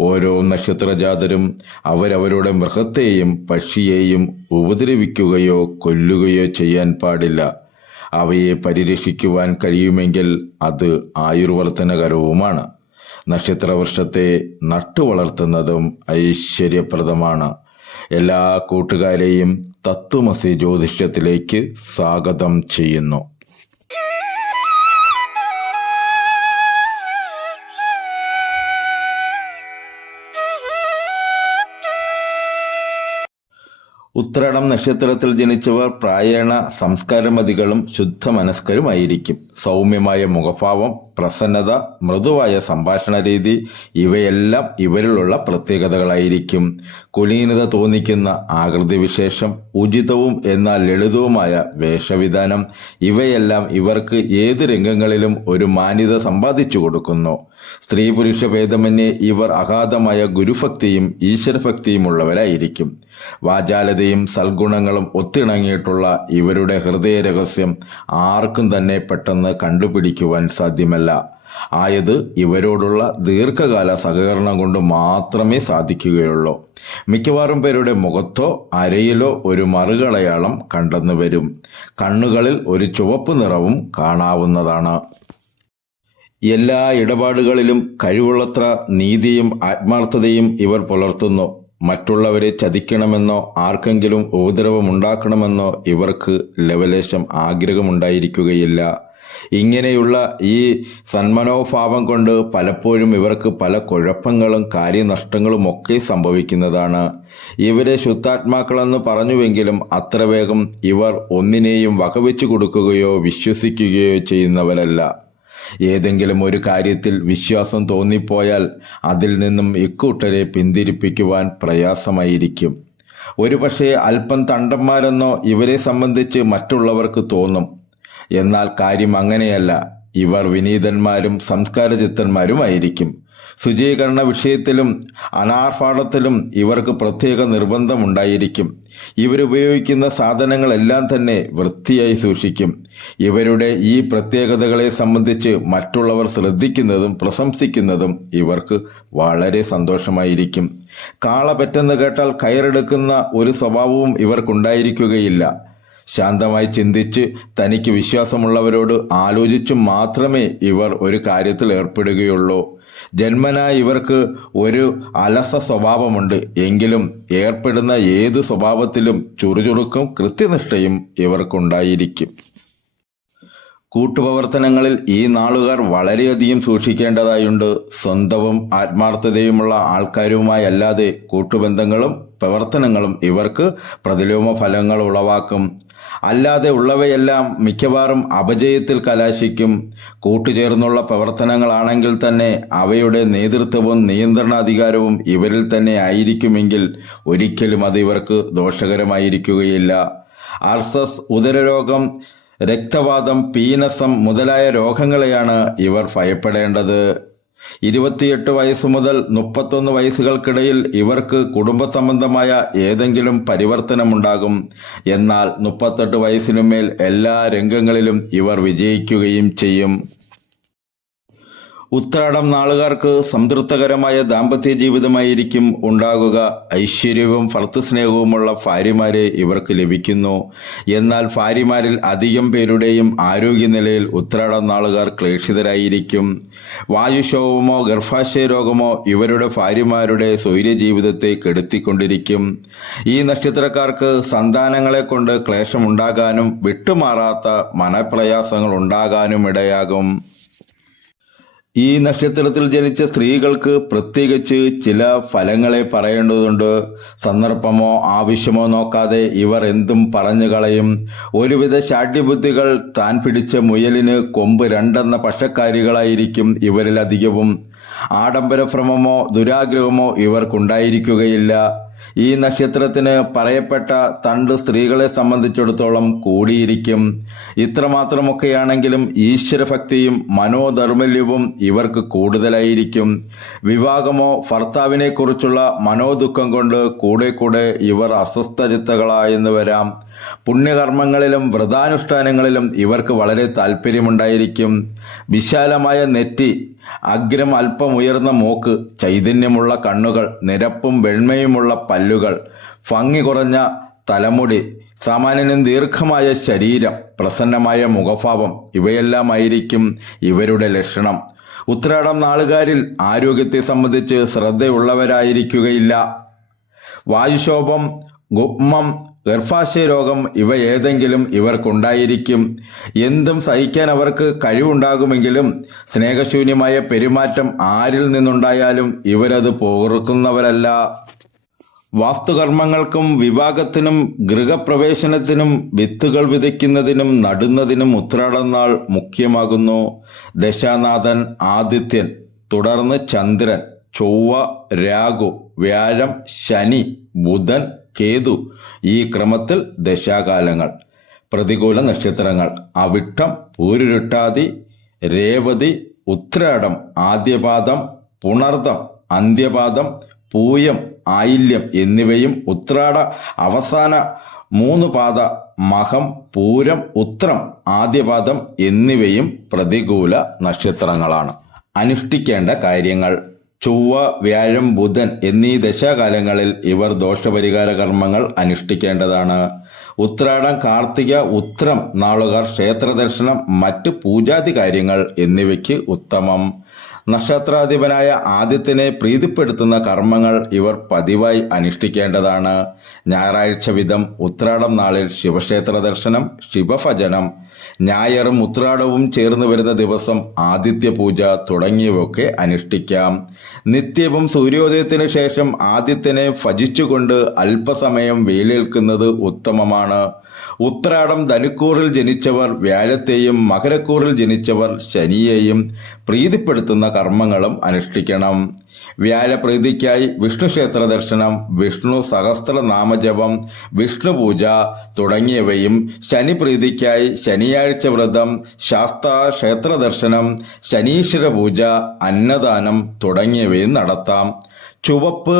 ഓരോ നക്ഷത്രജാതരും അവരവരുടെ മൃഗത്തെയും പക്ഷിയെയും ഉപദ്രവിക്കുകയോ കൊല്ലുകയോ ചെയ്യാൻ പാടില്ല. അവയെ പരിരക്ഷിക്കുവാൻ കഴിയുമെങ്കിൽ അത് ആയുർവർത്തനകരവുമാണ്. നക്ഷത്രവൃക്ഷത്തെ നട്ടുവളർത്തുന്നതും ഐശ്വര്യപ്രദമാണ്. എല്ലാ കൂട്ടുകാരെയും തത്വമസി ജ്യോതിഷത്തിലേക്ക് സ്വാഗതം ചെയ്യുന്നു. ഉത്രാടം നക്ഷത്രത്തിൽ ജനിച്ചവർ പ്രായേണ സംസ്കാരമതികളും ശുദ്ധ മനസ്കരുമായിരിക്കും സൗമ്യമായ മുഖഭാവം പ്രസന്നത മൃദുവായ സംഭാഷണ രീതി ഇവയെല്ലാം ഇവരിലുള്ള പ്രത്യേകതകളായിരിക്കും. കുലീനത തോന്നിക്കുന്ന ആകൃതി വിശേഷം ഉചിതവും എന്നാൽ ലളിതവുമായ വേഷവിധാനം ഇവയെല്ലാം ഇവർക്ക് ഏത് രംഗങ്ങളിലും ഒരു മാന്യത സമ്പാദിച്ചു കൊടുക്കുന്നു. സ്ത്രീ പുരുഷ ഭേദമന്യേ ഇവർ അഗാധമായ ഗുരുഭക്തിയും ഈശ്വരഭക്തിയും ഉള്ളവരായിരിക്കും വാചാലതയും സൽഗുണങ്ങളും ഒത്തിണങ്ങിയിട്ടുള്ള ഇവരുടെ ഹൃദയ രഹസ്യം ആർക്കും തന്നെ പെട്ടെന്ന് കണ്ടുപിടിക്കുവാൻ സാധ്യമല്ല. ആയത് ഇവരോടുള്ള ദീർഘകാല സഹകരണം കൊണ്ട് മാത്രമേ സാധിക്കുകയുള്ളൂ. മിക്കവാറും പേരുടെ മുഖത്തോ അരയിലോ ഒരു മറുകളയാളം കണ്ടെന്നു വരും. കണ്ണുകളിൽ ഒരു ചുവപ്പ് നിറവും കാണാവുന്നതാണ്. എല്ലാ ഇടപാടുകളിലും കഴിവുള്ളത്ര നീതിയും ആത്മാർത്ഥതയും ഇവർ പുലർത്തുന്നു. മറ്റുള്ളവരെ ചതിക്കണമെന്നോ ആർക്കെങ്കിലും ഉപദ്രവമുണ്ടാക്കണമെന്നോ ഇവർക്ക് ലവലേശം ആഗ്രഹമുണ്ടായിരിക്കുകയില്ല. ഇങ്ങനെയുള്ള ഈ സന്മനോഭാവം കൊണ്ട് പലപ്പോഴും ഇവർക്ക് പല കുഴപ്പങ്ങളും കാര്യനഷ്ടങ്ങളും ഒക്കെ സംഭവിക്കുന്നതാണ്. ഇവരെ ശുദ്ധാത്മാക്കളെന്ന് പറഞ്ഞുവെങ്കിലും അത്ര വേഗം ഇവർ ഒന്നിനെയും വകവെച്ചു കൊടുക്കുകയോ വിശ്വസിക്കുകയോ ചെയ്യുന്നവരല്ല. ഏതെങ്കിലും ഒരു കാര്യത്തിൽ വിശ്വാസം തോന്നിപ്പോയാൽ അതിൽ നിന്നും ഇക്കൂട്ടരെ പിന്തിരിപ്പിക്കുവാൻ പ്രയാസമായിരിക്കും. ഒരുപക്ഷെ അല്പം തണ്ടന്മാരെന്നോ ഇവരെ സംബന്ധിച്ച് മറ്റുള്ളവർക്ക് തോന്നും. എന്നാൽ കാര്യം അങ്ങനെയല്ല. ഇവർ വിനീതന്മാരും സംസ്കാരചിത്തന്മാരുമായിരിക്കും. ശുചീകരണ വിഷയത്തിലും അനാർഭാടത്തിലും ഇവർക്ക് പ്രത്യേക നിർബന്ധമുണ്ടായിരിക്കും. ഇവരുപയോഗിക്കുന്ന സാധനങ്ങളെല്ലാം തന്നെ വൃത്തിയായി സൂക്ഷിക്കും. ഇവരുടെ ഈ പ്രത്യേകതകളെ സംബന്ധിച്ച് മറ്റുള്ളവർ ശ്രദ്ധിക്കുന്നതും പ്രശംസിക്കുന്നതും ഇവർക്ക് വളരെ സന്തോഷമായിരിക്കും. കാള പറ്റെന്ന് കേട്ടാൽ കയറെടുക്കുന്ന ഒരു സ്വഭാവവും ഇവർക്കുണ്ടായിരിക്കുകയില്ല. ശാന്തമായി ചിന്തിച്ച് തനിക്ക് വിശ്വാസമുള്ളവരോട് ആലോചിച്ചും മാത്രമേ ഇവർ ഒരു കാര്യത്തിൽ ഏർപ്പെടുകയുള്ളൂ. ജന്മനായ ഇവർക്ക് ഒരു അലസ സ്വഭാവമുണ്ട്. എങ്കിലും ഏർപ്പെടുന്ന ഏത് സ്വഭാവത്തിലും ചുറുചുറുക്കും കൃത്യനിഷ്ഠയും ഇവർക്കുണ്ടായിരിക്കും. കൂട്ടുപ്രവർത്തനങ്ങളിൽ ഈ നാളുകാർ വളരെയധികം സൂക്ഷിക്കേണ്ടതായുണ്ട്. സ്വന്തവും ആത്മാർത്ഥതയുമുള്ള ആൾക്കാരുമായല്ലാതെ കൂട്ടുബന്ധങ്ങളും പ്രവർത്തനങ്ങളും ഇവർക്ക് പ്രതിലോമ ഫലങ്ങൾ ഉളവാക്കും. അല്ലാതെ ഉള്ളവയെല്ലാം മിക്കവാറും അപജയത്തിൽ കലാശിക്കും. കൂട്ടുചേർന്നുള്ള പ്രവർത്തനങ്ങളാണെങ്കിൽ തന്നെ അവയുടെ നേതൃത്വവും നിയന്ത്രണാധികാരവും ഇവരിൽ തന്നെ ആയിരിക്കുമെങ്കിൽ ഒരിക്കലും അത് ഇവർക്ക് ദോഷകരമായിരിക്കുകയില്ല. അർസസ് ഉദരരോഗം രക്തവാദം പീനസം മുതലായ രോഗങ്ങളെയാണ് ഇവർ ഭയപ്പെടേണ്ടത്. ഇരുപത്തിയെട്ട് വയസ്സ് മുതൽ മുപ്പത്തൊന്ന് വയസ്സുകൾക്കിടയിൽ ഇവർക്ക് കുടുംബ സംബന്ധമായ ഏതെങ്കിലും പരിവർത്തനമുണ്ടാകും. എന്നാൽ മുപ്പത്തെട്ട് വയസ്സിനുമേൽ എല്ലാ രംഗങ്ങളിലും ഇവർ വിജയിക്കുകയും ചെയ്യും. ഉത്രാടം നാളുകാർക്ക് സംതൃപ്തകരമായ ദാമ്പത്യ ജീവിതമായിരിക്കും ഉണ്ടാകുക. ഐശ്വര്യവും ഭർത്തൃസ്നേഹവുമുള്ള ഭാര്യമാരെ ഇവർക്ക് ലഭിക്കുന്നു. എന്നാൽ ഭാര്യമാരിൽ അധികം പേരുടെയും ആരോഗ്യനിലയിൽ ഉത്രാടം നാളുകാർ ക്ലേശിതരായിരിക്കും. വായുക്ഷോഭമോ ഗർഭാശയ രോഗമോ ഇവരുടെ ഭാര്യമാരുടെ സ്വൈര്യ ജീവിതത്തെ കെടുത്തിക്കൊണ്ടിരിക്കും. ഈ നക്ഷത്രക്കാർക്ക് സന്താനങ്ങളെ കൊണ്ട് ക്ലേശമുണ്ടാകാനും വിട്ടുമാറാത്ത മനപ്രയാസങ്ങൾ ഉണ്ടാകാനും ഇടയാകും. ഈ നക്ഷത്രത്തിൽ ജനിച്ച സ്ത്രീകൾക്ക് പ്രത്യേകിച്ച് ചില ഫലങ്ങളെ പറയേണ്ടതുണ്ട്. സന്ദർഭമോ ആവശ്യമോ നോക്കാതെ ഇവർ എന്തും പറഞ്ഞു കളയും. ഒരുവിധ ശാഠ്യബുദ്ധികൾ താൻ പിടിച്ച മുയലിന് കൊമ്പ് രണ്ടെന്ന പക്ഷക്കാരികളായിരിക്കും ഇവരിലധികവും. ആഡംബരഭ്രമമോ ദുരാഗ്രഹമോ ഇവർക്കുണ്ടായിരിക്കുകയില്ല. ഈ നക്ഷത്രത്തിന് പറയപ്പെട്ട തണ്ട് സ്ത്രീകളെ സംബന്ധിച്ചിടത്തോളം കൂടിയിരിക്കും. ഇത്രമാത്രമൊക്കെയാണെങ്കിലും ഈശ്വരഭക്തിയും മനോധർമ്മല്യവും ഇവർക്ക് കൂടുതലായിരിക്കും. വിവാഹമോ ഭർത്താവിനെ കുറിച്ചുള്ള മനോദുഃഖം കൊണ്ട് കൂടെ കൂടെ ഇവർ അസ്വസ്ഥചിത്തകളായെന്ന് വരാം. പുണ്യകർമ്മങ്ങളിലും വ്രതാനുഷ്ഠാനങ്ങളിലും ഇവർക്ക് വളരെ താല്പര്യമുണ്ടായിരിക്കും. വിശാലമായ നെറ്റി അഗ്രം അല്പം ഉയർന്ന മൂക്ക് ചൈതന്യമുള്ള കണ്ണുകൾ നിരപ്പും വെണ്മയുമുള്ള പല്ലുകൾ ഭംഗി കുറഞ്ഞ തലമുടി സാമാന്യനും ദീർഘമായ ശരീരം പ്രസന്നമായ മുഖഭാവം ഇവയെല്ലാമായിരിക്കും ഇവരുടെ ലക്ഷണം. ഉത്രാടം നാളുകാരിൽ ആരോഗ്യത്തെ സംബന്ധിച്ച് ശ്രദ്ധയുള്ളവരായിരിക്കുകയില്ല. വായുശോഭം ഗുപ്മം ഗർഭാശയ രോഗം ഇവ ഏതെങ്കിലും ഇവർക്കുണ്ടായിരിക്കും. എന്തും സഹിക്കാൻ അവർക്ക് കഴിവുണ്ടാകുമെങ്കിലും സ്നേഹശൂന്യമായ പെരുമാറ്റം ആരിൽ നിന്നുണ്ടായാലും ഇവരത് പോർക്കുന്നവരല്ല വാസ്തുകർമ്മങ്ങൾക്കും വിവാഹത്തിനും ഗൃഹപ്രവേശനത്തിനും വിത്തുകൾ വിതയ്ക്കുന്നതിനും നടുന്നതിനും ഉത്രാടം നാൾ മുഖ്യമാകുന്നു. ദശാനാഥൻ ആദിത്യൻ തുടർന്ന് ചന്ദ്രൻ ചൊവ്വ രാഹു വ്യാഴം ശനി ബുധൻ കേതു ഈ ക്രമത്തിൽ ദശാകാലങ്ങൾ. പ്രതികൂല നക്ഷത്രങ്ങൾ അവിട്ടം പൂരുരുട്ടാതി രേവതി ഉത്രാടം ആദ്യപാദം പുണർദം അന്ത്യപാദം പൂയം ആയില്യം എന്നിവയും ഉത്രാട അവസാന മൂന്ന് പാത മഹം പൂരം ഉത്രം ആദ്യപാദം എന്നിവയും പ്രതികൂല നക്ഷത്രങ്ങളാണ്. അനുഷ്ഠിക്കേണ്ട കാര്യങ്ങൾ. ചൊവ്വ വ്യാഴം ബുധൻ എന്നീ ദശാകാലങ്ങളിൽ ഇവർ ദോഷപരിഹാര കർമ്മങ്ങൾ അനുഷ്ഠിക്കേണ്ടതാണ്. ഉത്രാടം കാർത്തിക ഉത്രം നാളുകാർ ക്ഷേത്രദർശനം മറ്റ് പൂജാതി കാര്യങ്ങൾ എന്നിവയ്ക്ക് ഉത്തമം. നക്ഷത്രാധിപനായ ആദിത്യനെ പ്രീതിപ്പെടുത്തുന്ന കർമ്മങ്ങൾ ഇവർ പതിവായി അനുഷ്ഠിക്കേണ്ടതാണ്. ഞായറാഴ്ച വിധം ഉത്രാടം നാളിൽ ശിവക്ഷേത്ര ദർശനം ശിവഭജനം ഞായറും ഉത്രാടവും ചേർന്ന് വരുന്ന ദിവസം ആദിത്യ പൂജ തുടങ്ങിയവയൊക്കെ അനുഷ്ഠിക്കാം. നിത്യവും സൂര്യോദയത്തിന് ശേഷം ആദിത്യനെ ഭജിച്ചുകൊണ്ട് അല്പസമയം വെയിലേൽക്കുന്നത് ഉത്തമമാണ്. ഉത്രാടം ധനുക്കൂറിൽ ജനിച്ചവർ വ്യാഴത്തെയും മകരക്കൂറിൽ ജനിച്ചവർ ശനിയെയും പ്രീതിപ്പെടുത്തുന്ന കർമ്മങ്ങളും അനുഷ്ഠിക്കണം. വ്യാഴപ്രീതിക്കായി വിഷ്ണു ക്ഷേത്ര ദർശനം വിഷ്ണു സഹസ്ര നാമജപം വിഷ്ണു പൂജ തുടങ്ങിയവയും ശനി പ്രീതിക്കായി ശനിയാഴ്ച വ്രതം ശാസ്ത്ര ക്ഷേത്ര ദർശനം ശനീശ്വര പൂജ അന്നദാനം തുടങ്ങിയവയും നടത്താം. ചുവപ്പ്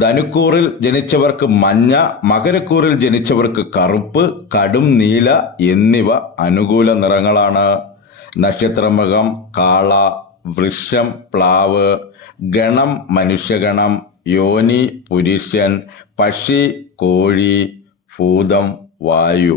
ധനുക്കൂറിൽ ജനിച്ചവർക്ക് മഞ്ഞ മകരക്കൂറിൽ ജനിച്ചവർക്ക് കറുപ്പ് കടും നീല എന്നിവ അനുകൂല നിറങ്ങളാണ്. നക്ഷത്രമൃഗം കാള വൃക്ഷം പ്ലാവ് ഗണം മനുഷ്യഗണം യോനി പുരുഷൻ പക്ഷി കോഴി ഭൂതം വായു.